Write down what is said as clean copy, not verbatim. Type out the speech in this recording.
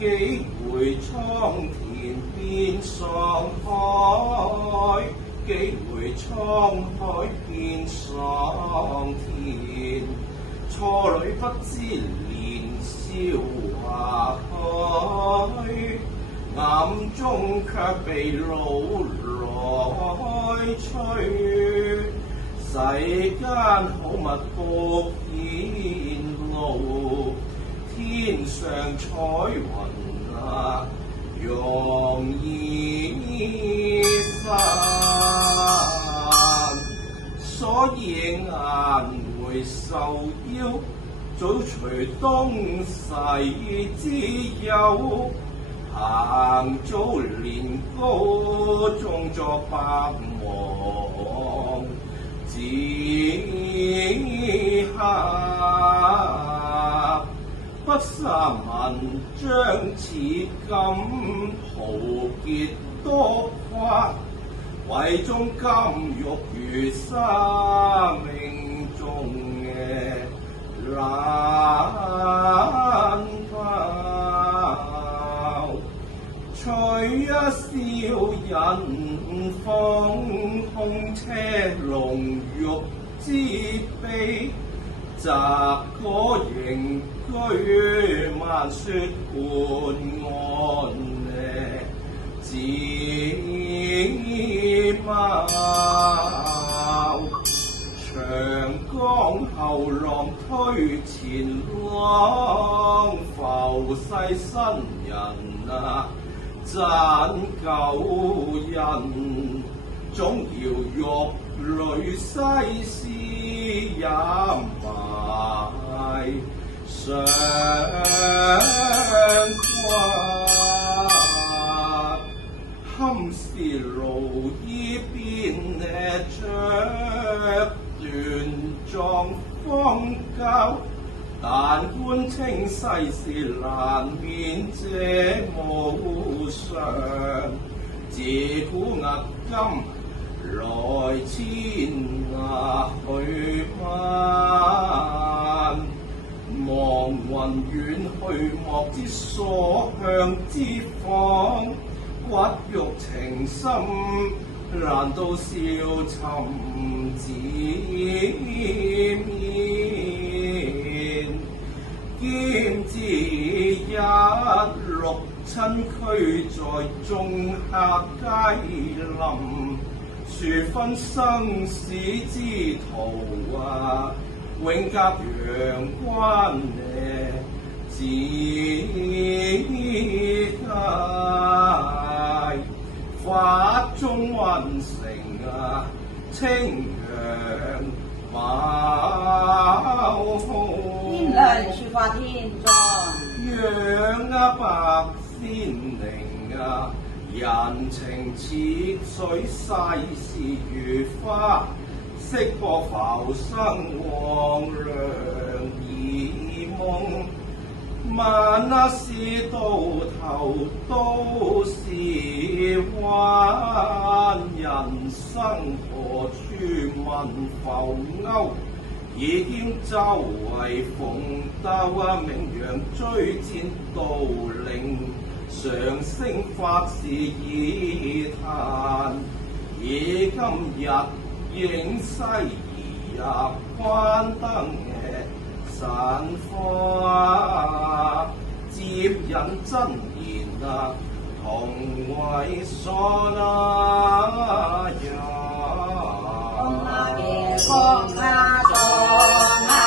幾回蒼田變上海，幾回滄海變上天。錯裡不知年少華許，眼中卻被老來催。世間好物各顯露，天上彩雲容易散，所以顏回受邀，早隨東逝之憂。行早年高中作百忙之客，不三文章似錦豪傑多誇，為中金玉如生命中嘅難拋。吹一笑引風空車龍玉之悲，摘果仍居萬雪伴岸自貌。長江後浪推前浪，浮世新人讚舊人，總搖玉裏西施也埋相關。堪是盧衣邊着斷狀荒郊，但觀清世事難免這無常。自古押金來千去問，望雲遠去莫知所向之方。骨肉情深，難道笑尋自面？兼知一六親居在眾客皆臨，殊分生死之途永隔陽關自界。法中運成清揚貌天亮說話天裝，養百仙靈人情似水，世事如花，識破浮生黃粱異夢。萬事到頭都是幻，人生何處聞浮鈎？已兼周圍逢鬥名揚追戰道陵，上升法事已嘆，以今日影西移入關燈神花，接引真言同為所那樣。風啊嘅風啊，撞啊！